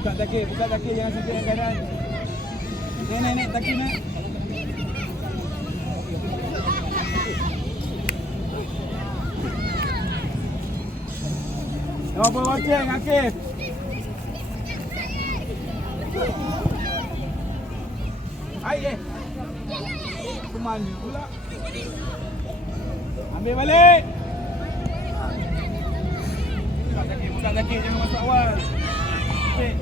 Buka takir, jangan sakit yang kanan. Naik, takir naik. Nombor loceng, Akif. Air. Kemana pula? Ambil balik. Buka takir, jangan masuk awal. Okey.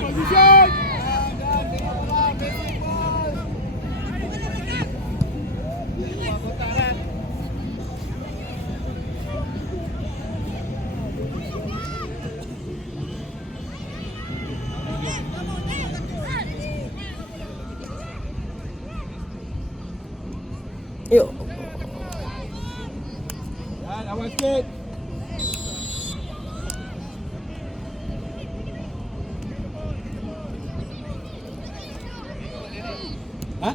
Position. Yuk. Dan awal sikit. Ha?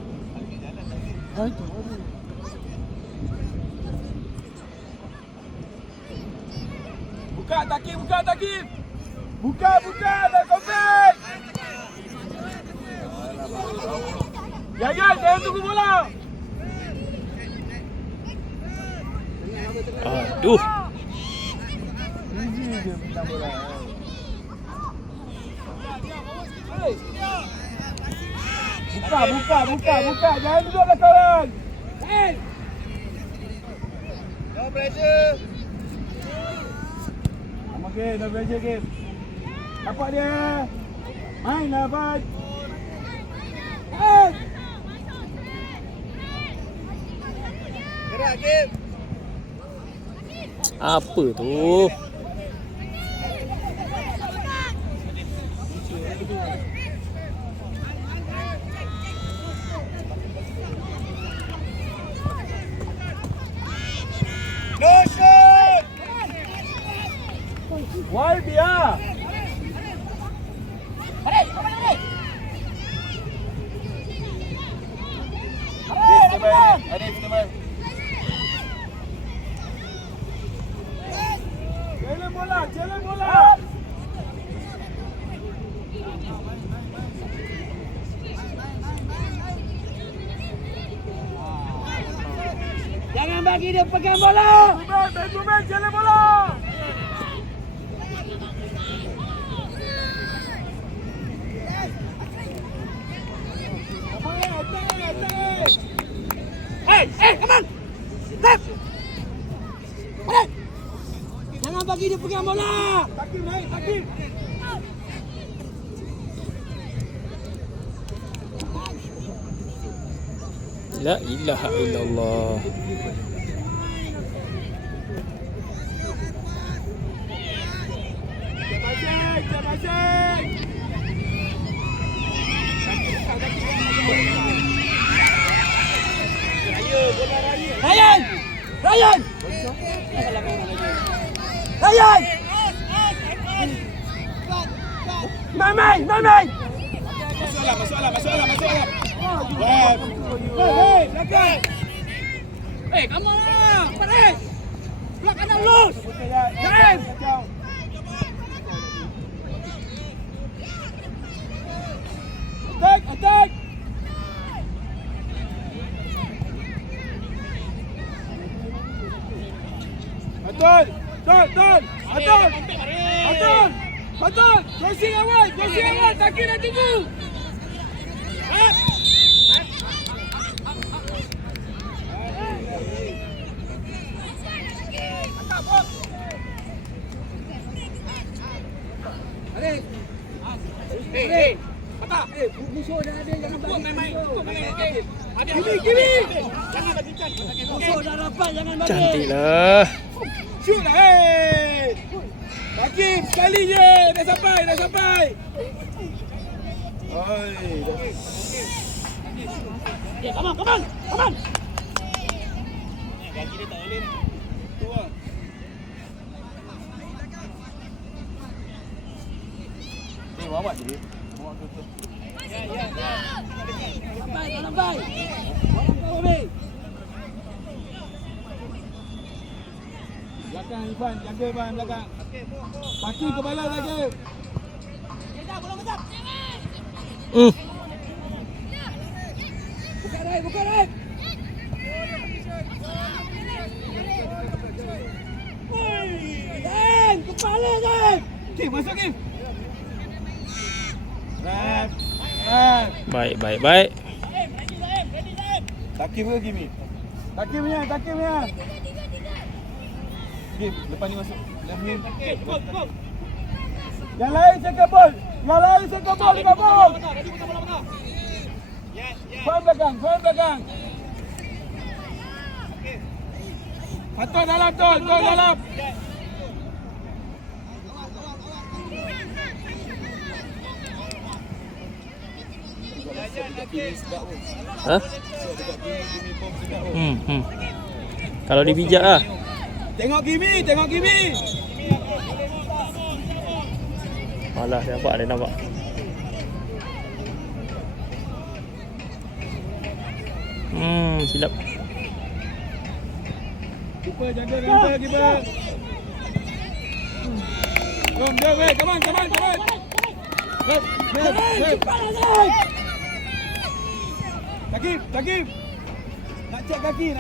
Itu. Buka takib. Buka dah komplit. Ya, jangan tunggu bola. Aduh. Easy je minta bola. Buka. Jangan duduklah kawan. No pressure. Okey, no pressure game. Dapat dia. Main dapat. Gerak game. Apa tu? No shot. Why dia? Balik. Ada teman. Jalan bola. Jangan bagi dia pegang bola. Bentumen, jalan bola. Come on. Step. Balik. Jangan bagi dia pegang bola. Takir naik. La ilaha illallah. Jabasing. Ryan. Main. Masuklah. Hey, belakang. Come on lah. Balik. Belak kanan lurus. Jaim. Attack. Betul. Crossing awal. Takir dah tunggu. Hey. Patah. Musuh dah ada, jangan bagi. Main. Gini. Jangan bagi can. Musuh dah dapat, jangan bagi. Cantiklah. Shoot lah. Hey. Hakim sekali je. Dah sampai. Come on. Kaki dia tak boleh ni. Tu lah. Muhammad je. Muhammad tu. Lambai, lambai. Orang kau Abi. Belakang Irfan, jaga Irfan belakang. Kaki kepala lagi. Buka Rai, buka Rai. Dan, kepala Dan. Kim, masuk Kim. Ref. Baik, baik, baik. Takim ke Kimi? Takimnya. Kim, lepas ni masuk. Lahir. Yang lain second ball. Dekat ball. Faham belakang. Patut dalam tol dalam. Ha? Kalau dibijak lah. Tengok Kimi. Malah dia nampak. Silap. Keeper jaga rental keeper. Jom, weh. Come on. Hep. Kepala Dan. Takim. Nak cek kaki.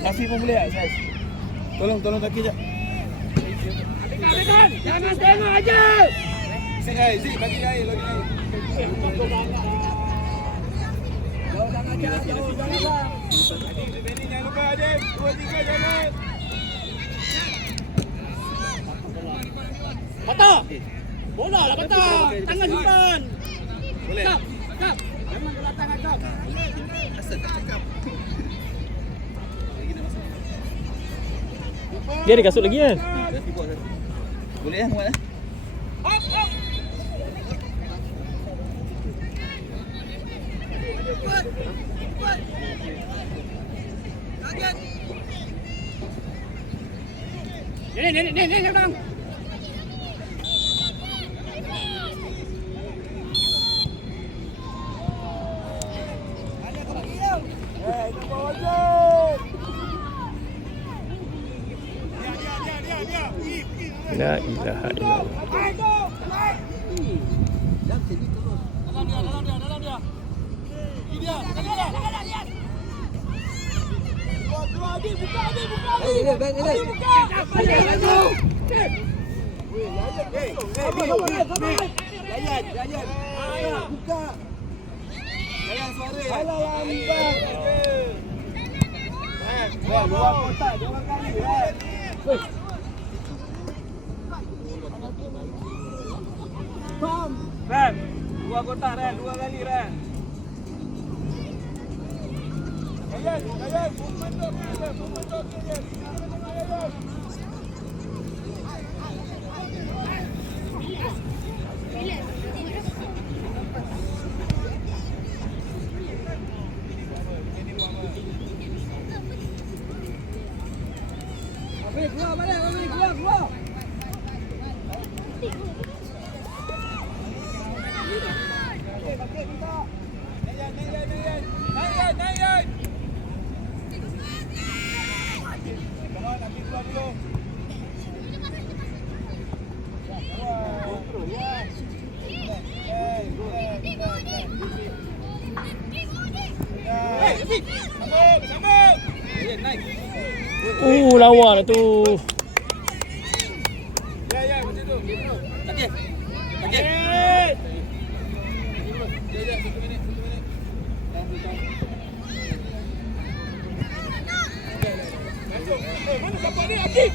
Kasih pun boleh tak, Saiz? Tolong kaki jap. Dekat. Jangan tengok aja. Zik, bagi air. Jauh jangan bang. Beni jangan lupa Adib. 2-3 jalan. Patah. Bola lah patah. Tangan simpan. Boleh. Kap. Memang kalau tangan kap. Asal tak cakap. Dia ada kasut lagi kan? Boleh muat lah. Ni bang. Itu bawa je. La ilaha illallah. Dalam dia. Ini dia. Keluar Adi, buka. Jayan. Buka. Jayan suara. Alah lambat. Luar kotak 2 kali. Bam. Ren. 2 kotak Ren, 2 kali Ren. Jayan. Momentum. Keluar balik, keluar. Nayan. Come on, Abi keluar dulu. Sambung. Naik. Lawa lah tu. Ya, macam tu. Takik. Ya, 1 minit. Masuk. Mana siapa ni? Akif.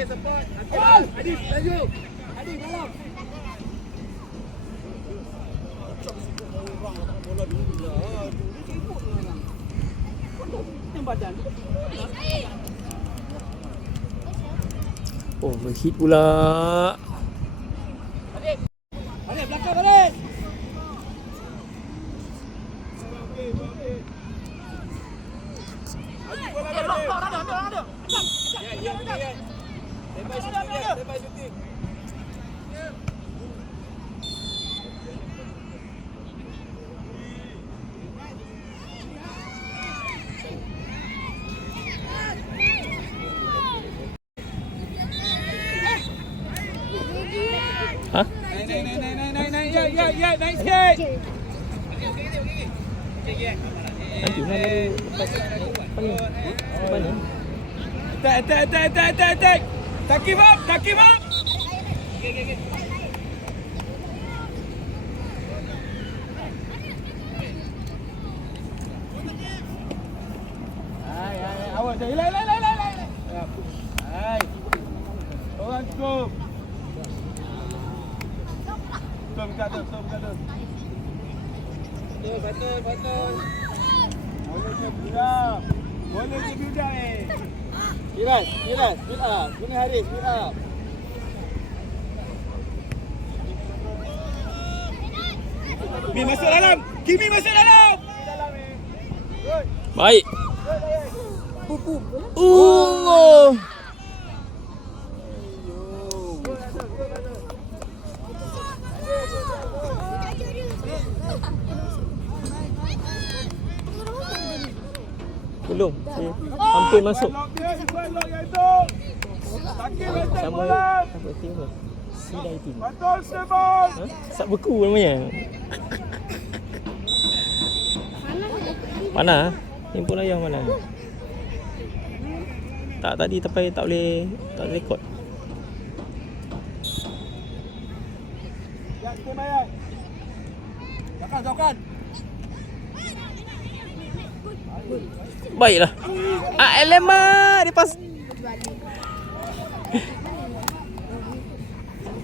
Support. Adib, laju. Adib, malam. badan. Overhit pula. Balik belakang balik. Hah? Naik. Ya, naik sikit. Nanti mana lepas mana? Attack. Tak give up. Awas, lai. Hai. Orang cukup. Betul. Betul. Boleh je budak Miras, build up. Ini Haris, build up. Kimi masuk dalam. Baik. Belum. Saya hampir masuk. Sama tim tu. Sidai tim. Betul, Stefan. Sat beku namanya. Mana? Tempoh layar mana? Tak tadi sampai tak boleh rekod. Ya, kita bayar. Jauhkan. Baiklah. Alamak, dia pas.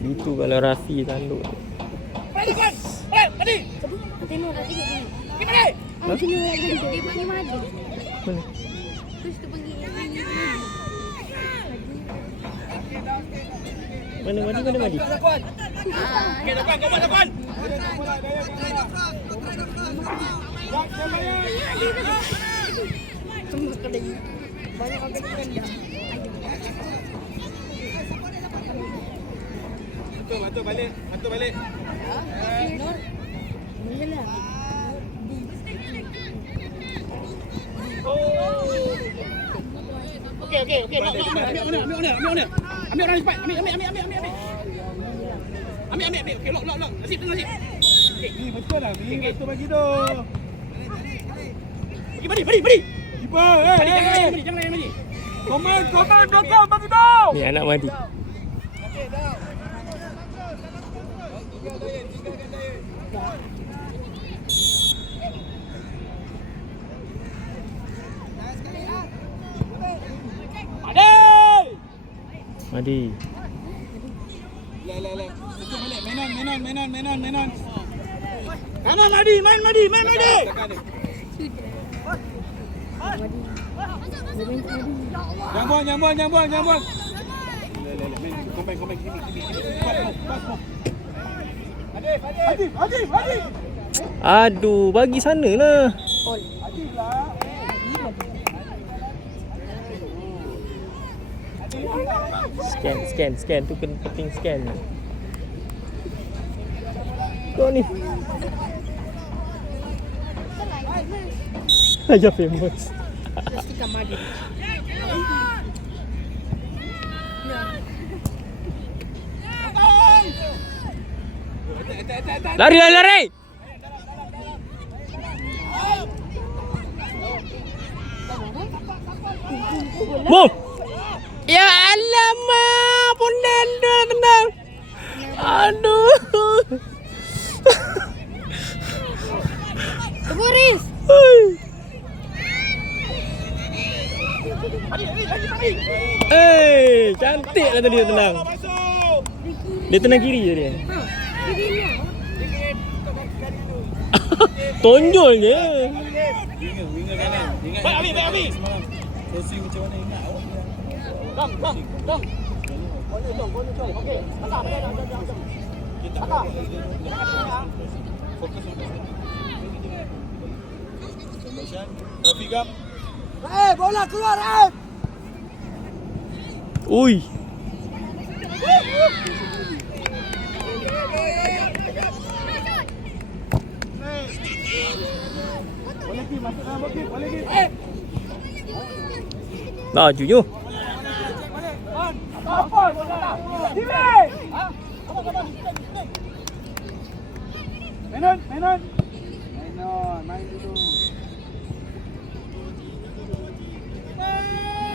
Itu kalau Rafi tanduk. Tadi. Tengok dah tengok ni. Gimana? Aku kena lagi dia maju. Mana? Terus tu pergi Mana Madi? Okey, Dokon, kau buat Dokon. banyak orang kena rendah. Bantu balik. Nur. Mulalah. Okey. Ambil owner. Ambil orang cepat. Ambil. Okey, lock. Nasib. Ni betul lah. Betul bagi tu. Beri. Keeper. Jangan lari Madi. Komen belakang bagi tahu. Ni anak Madi. Madi. Le. Betul balik. Menon. Kanan Madi, main Madi. Jambon. Komen. Adif. Aduh, bagi sana lah. Adif lah. Scan. Tu penting scan. Kau ni. Aja famous. Terus kita maju. Lari. Boom. Ya alamak, pondal dia tendang. Aduh. Boris. Cantik lah tadi dia tendang. Dia tendang kiri je dia. Tonjol je. Winger kanan. Baik Abi, baik Abi. Crossing macam mana ingat awak? Dong. Boleh dong. Okey. Kakak, jom. Kakak. Fokus on Bashan. Rafiq up. Bola keluar, Ui. Boleh pergi masuk dalam bokit. Boleh pergi. Lajunya. Apa? Sini. Menon. Main dulu.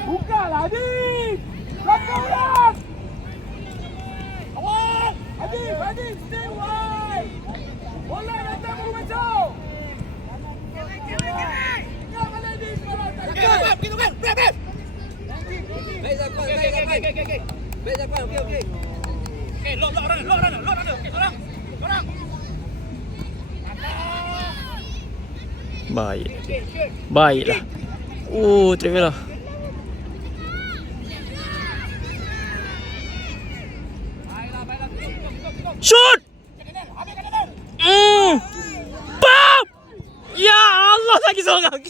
Buka lah, Adif. Belakang orang. Awal. Adif, stay wide. Bola datang baru macam. Jangan boleh di sebelah. Gitu kan. Beb. Baik Zakwan. Baik Zakwan. Okey. Okey, lock orang. Okey, orang. Baiklah. Oh, Trevela. Shoot! Bam! Ya Allah, lagi seorang.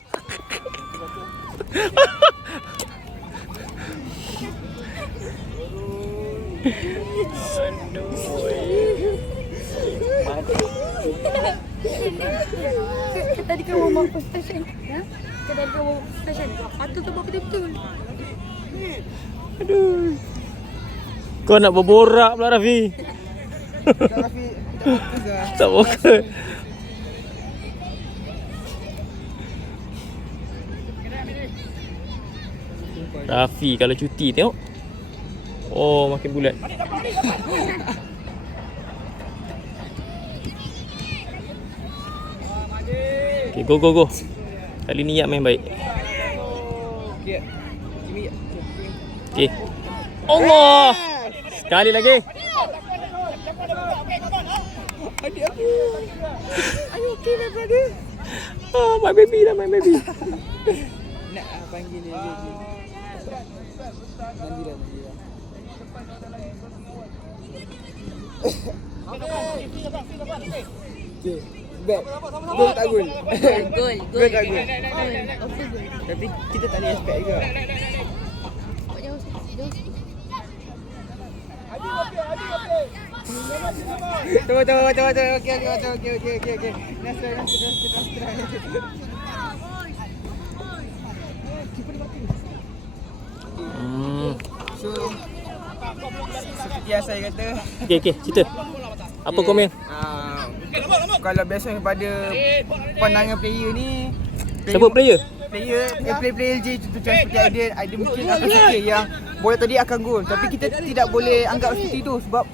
Tadi kan warm up station. Tadi kan warm up station. Patut tu pakai betul. Aduh. Kau nak berborak pula, Rafi. Tak fokus. Rafi kalau cuti tengok. Oh, makin bulat. Okay, go. Kali ni Yak main baik. Okay. Allah. Sekali lagi. Ayo, okay lah, brother. Oh, my baby. Nak panggil dia. Nanti. Okay. Gol tak gol? Gol. Gol tak gol? Tapi kita tak boleh expect juga. Tunggu. Okey. Let's try. So seperti yang saya kata, Okay, cerita. Apa komen? kalau biasa pada pandangan player ni, Siapa player? player LJ contoh seperti Aiden mungkin akan fikir yang bola tadi akan gol, tapi kita tidak boleh anggap seperti itu sebab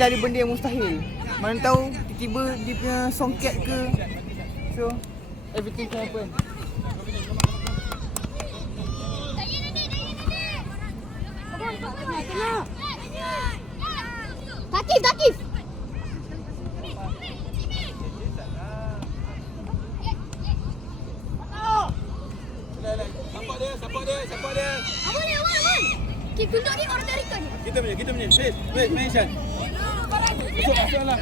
cari benda yang mustahil. Mana tahu tiba-tiba dia punya songket ke, so everything can happen. Takif. Siapa dia? Awal. Kita tunjuk ni orang dari kan. Kita punya. Wait, mention. Masuklah.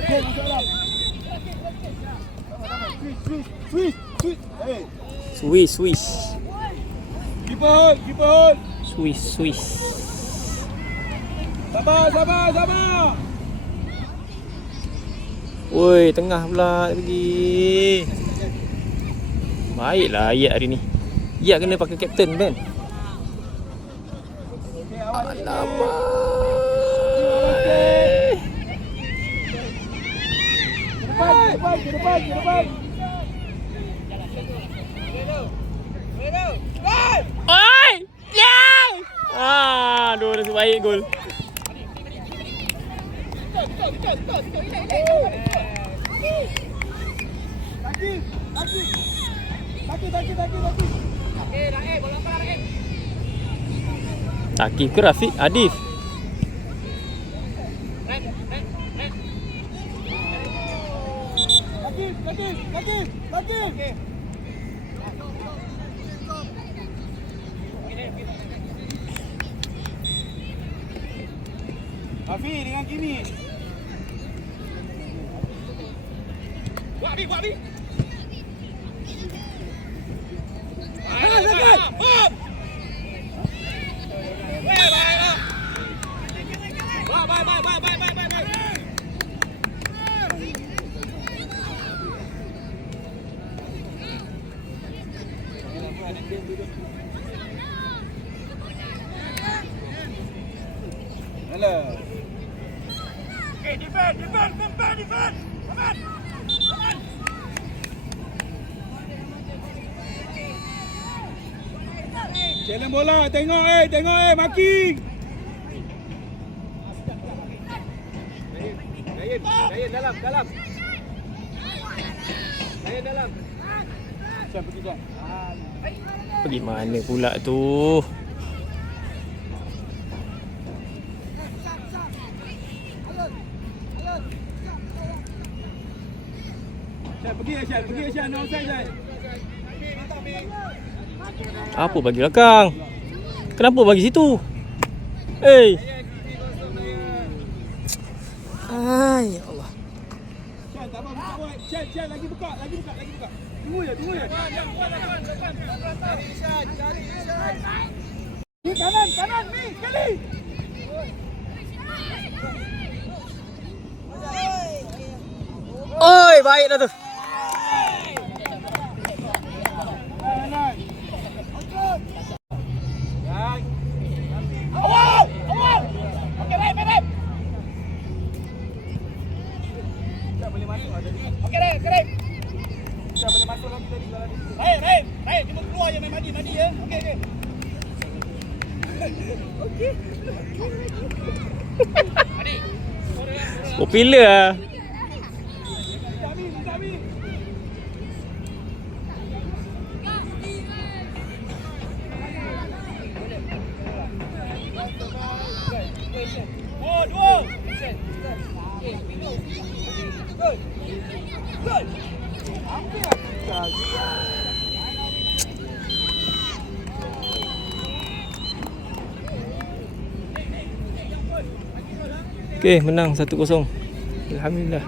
Swiss. Swiss. Keeper hold. Swiss. Sabar. Woi, tengah pula pergi. Baiklah Yak hari ni. Yak kena pakai kapten kan? Alamak. Ke depan. Oi! Ya! Aduh, nasib baik gol. Takif ke Rafiq? Adif. Afi dengan Kimi. Buat Abi. Sakit. Hop. Bye. Hello. Okay, defend. Come on. Challenge bola, tengok marking. Dayan dalam. Dayan dalam. Siap pergi dah. Pergi mana pula tu? Pergi Aisyah, no offside Aisyah. Apa bagi belakang? Kenapa bagi situ? Ay, ya Allah. Syan, tak apa, buka buat. Syan, lagi buka. Tunggu je. Ni kanan, Mi, sekali. Oi, baik dah tu. Awal. Okey, baik. Tak boleh masuk tadi. Okey, correct. Tak boleh masuk lagi tadi kalau ni. Baik. Cuma keluar je main mandi ya. Okey. Mandi. Popular lah. Kami. Dua. Good. Okey, menang 1-0. Alhamdulillah.